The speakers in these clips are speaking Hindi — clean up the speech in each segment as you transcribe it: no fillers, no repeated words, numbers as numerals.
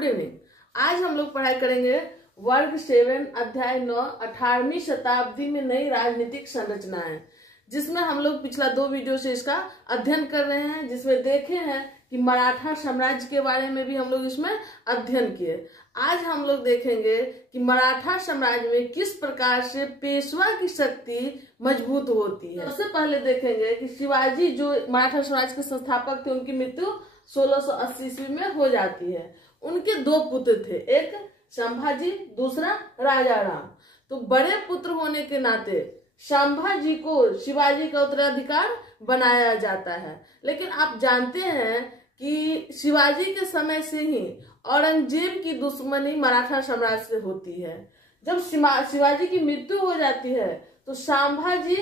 Good evening. आज हम लोग पढ़ाई करेंगे वर्ग 7 अध्याय 9 18वीं शताब्दी में नई राजनीतिक संरचनाएं, जिसमें हम लोग पिछला 2 वीडियो से इसका अध्ययन कर रहे हैं, जिसमें देखे हैं कि मराठा साम्राज्य के बारे में भी हम लोग इसमें अध्ययन किए। आज हम लोग देखेंगे कि मराठा साम्राज्य में किस प्रकार से पेशवा की शक्ति मजबूत होती है। सबसे पहले देखेंगे कि शिवाजी जो मराठा साम्राज्य के संस्थापक थे, उनकी मृत्यु 1680 ईस्वी में हो जाती है। उनके 2 पुत्र थे, एक संभाजी, दूसरा राजा राम। तो बड़े पुत्र होने के नाते संभाजी को शिवाजी का उत्तराधिकार बनाया जाता है। लेकिन आप जानते हैं कि शिवाजी के समय से ही औरंगजेब की दुश्मनी मराठा साम्राज्य से होती है। जब शिवाजी की मृत्यु हो जाती है तो संभाजी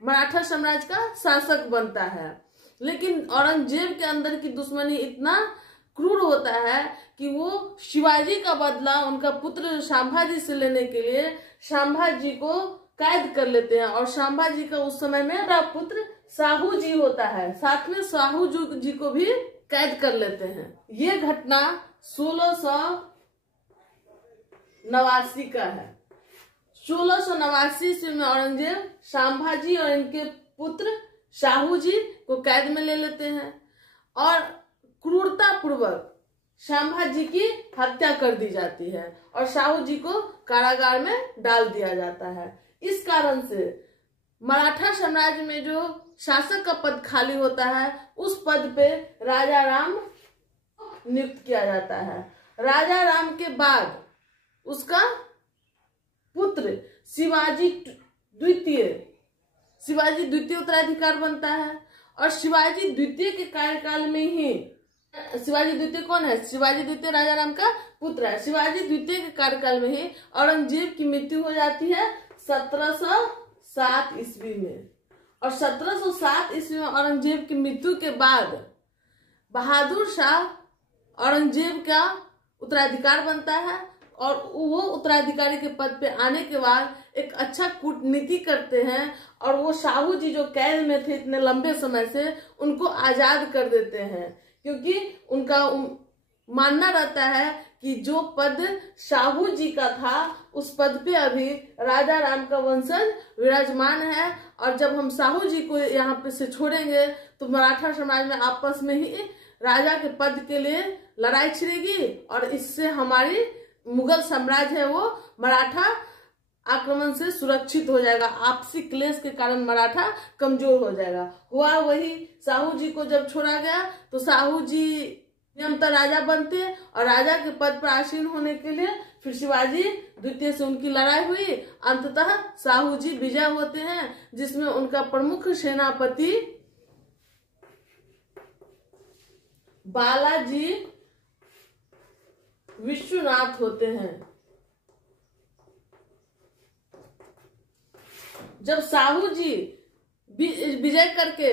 मराठा साम्राज्य का शासक बनता है। लेकिन औरंगजेब के अंदर की दुश्मनी इतना क्रूर होता है कि वो शिवाजी का बदला उनका पुत्र संभाजी से लेने के लिए संभाजी को कैद कर लेते हैं। और संभाजी का उस समय में बड़ा पुत्र साहू जी होता है, साथ में साहू जी को भी कैद कर लेते हैं। ये घटना 1689 का है। 1689 ईस्वी में औरंगजेब संभाजी और इनके पुत्र साहू जी को कैद में ले लेते हैं और क्रूरता पूर्वक संभाजी की हत्या कर दी जाती है और साहू जी को कारागार में डाल दिया जाता है। इस कारण से मराठा साम्राज्य में जो शासक का पद खाली होता है, उस पद पे राजा राम नियुक्त किया जाता है। राजा राम के बाद उसका पुत्र शिवाजी द्वितीय उत्तराधिकार बनता है। और शिवाजी द्वितीय के कार्यकाल में ही, शिवाजी द्वितीय कौन है? शिवाजी द्वितीय राजा राम का पुत्र है। शिवाजी द्वितीय के कार्यकाल में ही औरंगजेब की मृत्यु हो जाती है 1707 ईस्वी में। और 1707 ईस्वी में औरंगजेब की मृत्यु के बाद बहादुर शाह औरंगजेब का उत्तराधिकार बनता है और वो उत्तराधिकारी के पद पे आने के बाद एक अच्छा कूटनीति करते हैं और वो साहू जी जो कैद में थे इतने लंबे समय से, उनको आजाद कर देते हैं। क्योंकि उनका मानना रहता है कि जो पद साहू जी का था, उस पद पे अभी राजा राम का वंशज विराजमान है। और जब हम साहू जी को यहाँ पे से छोड़ेंगे तो मराठा समाज में आपस में ही राजा के पद के लिए लड़ाई छिड़ेगी और इससे हमारी मुगल साम्राज्य है वो मराठा आक्रमण से सुरक्षित हो जाएगा। आपसी क्लेश के कारण मराठा कमजोर हो जाएगा। हुआ वही, साहू जी को जब छोड़ा गया तो साहू जी नियमतः राजा बनते और राजा के पद पर आसीन होने के लिए फिर शिवाजी द्वितीय से उनकी लड़ाई हुई। अंततः साहू जी विजय होते हैं, जिसमें उनका प्रमुख सेनापति बालाजी विश्वनाथ होते हैं। जब साहू जी विजय करके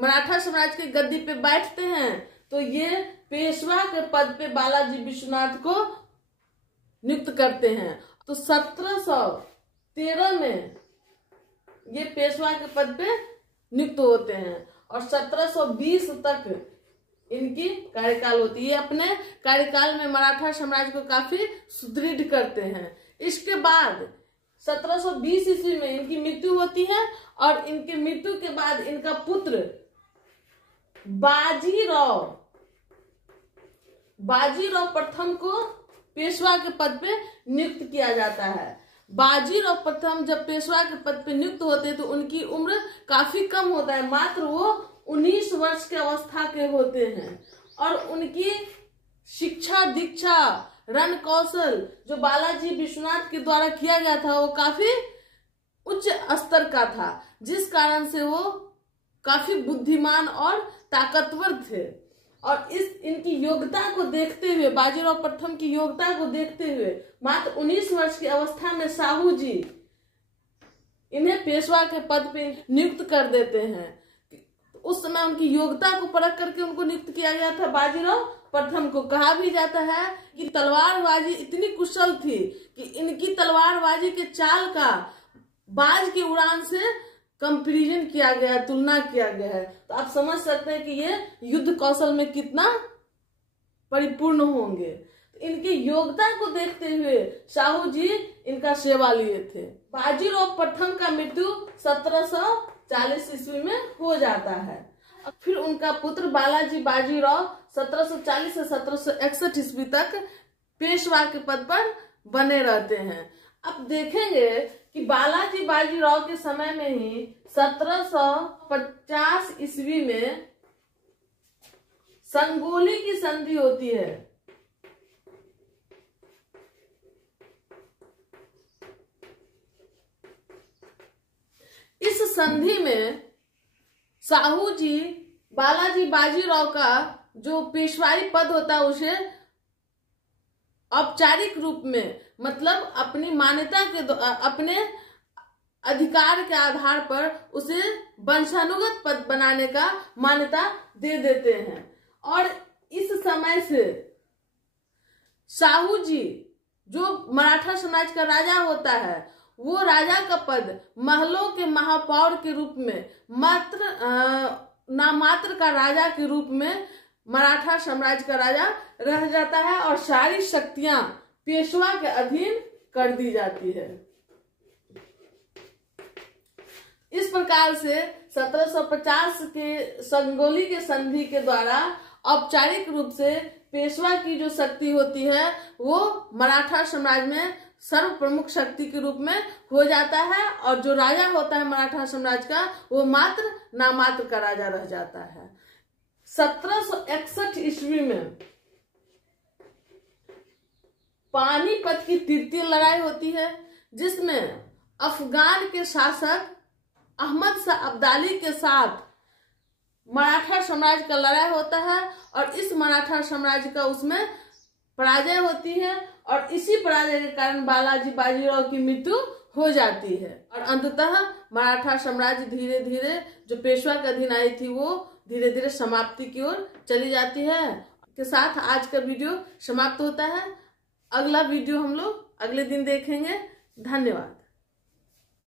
मराठा साम्राज्य की गद्दी पे बैठते हैं तो ये पेशवा के पद पे बालाजी विश्वनाथ को नियुक्त करते हैं। तो 1713 में ये पेशवा के पद पे नियुक्त होते हैं और 1720 तक इनकी कार्यकाल होती है। अपने कार्यकाल में मराठा साम्राज्य को काफी सुदृढ़ करते हैं। इसके बाद 1720 ईस्वी में इनकी मृत्यु होती है और इनकी मृत्यु के बाद इनका पुत्र बाजीराव प्रथम को पेशवा के पद पे नियुक्त किया जाता है। बाजीराव प्रथम जब पेशवा के पद पे नियुक्त होते हैं तो उनकी उम्र काफी कम होता है, मात्र वो 19 वर्ष के अवस्था के होते हैं। और उनकी शिक्षा दीक्षा रण कौशल जो बालाजी विश्वनाथ के द्वारा किया गया था वो काफी उच्च स्तर का था, जिस कारण से वो काफी बुद्धिमान और ताकतवर थे। और इनकी योग्यता को देखते हुए, बाजीराव प्रथम की योग्यता को देखते हुए मात्र 19 वर्ष की अवस्था में साहू जी इन्हें पेशवा के पद पे नियुक्त कर देते हैं। उस समय उनकी योग्यता को परख करके उनको नियुक्त किया गया था बाजीराव प्रथम को। कहा भी जाता है कि तलवारबाजी इतनी कुशल थी कि इनकी तलवारबाजी के चाल का बाज की उड़ान से कंपैरिजन किया गया, तुलना किया गया है। तो आप समझ सकते हैं कि ये युद्ध कौशल में कितना परिपूर्ण होंगे। तो इनकी योग्यता को देखते हुए शाहू जी इनका सेवा लिए थे। बाजीराव प्रथम का मृत्यु 1740 ईस्वी में हो जाता है। फिर उनका पुत्र बालाजी बाजीराव 1740 से 1761 ईस्वी तक पेशवा के पद पर बने रहते हैं। अब देखेंगे कि बालाजी बाजीराव के समय में ही 1750 ईस्वी में संगोली की संधि होती है। इस संधि में शाहू जी बालाजी बाजीराव का जो पेशवाई पद होता है उसे औपचारिक रूप में, मतलब अपनी मान्यता के अपने अधिकार के आधार पर उसे वंशानुगत पद बनाने का मान्यता दे देते हैं। और इस समय से शाहू जी जो मराठा समाज का राजा होता है वो राजा का पद महलों के महापौर के रूप में नामात्र का राजा के रूप में मराठा साम्राज्य का राजा रह जाता है और सारी शक्तियां पेशवा के अधीन कर दी जाती है। इस प्रकार से 1750 के संगोली के संधि के द्वारा औपचारिक रूप से पेशवा की जो शक्ति होती है वो मराठा साम्राज्य में सर्व प्रमुख शक्ति के रूप में हो जाता है और जो राजा होता है मराठा साम्राज्य का वो मात्र नामात्र का राजा रह जाता है। 1761 ईस्वी में पानीपत की तृतीय लड़ाई होती है जिसमें अफगान के शासक अहमद शाह अब्दाली के साथ मराठा साम्राज्य का लड़ाई होता है और इस मराठा साम्राज्य का उसमें पराजय होती है और इसी पराजय के कारण बालाजी बाजीराव की मृत्यु हो जाती है और अंततः मराठा साम्राज्य धीरे धीरे जो पेशवा के अधीन आई थी वो धीरे धीरे समाप्ति की ओर चली जाती है। के साथ आज का वीडियो समाप्त होता है। अगला वीडियो हम लोग अगले दिन देखेंगे। धन्यवाद।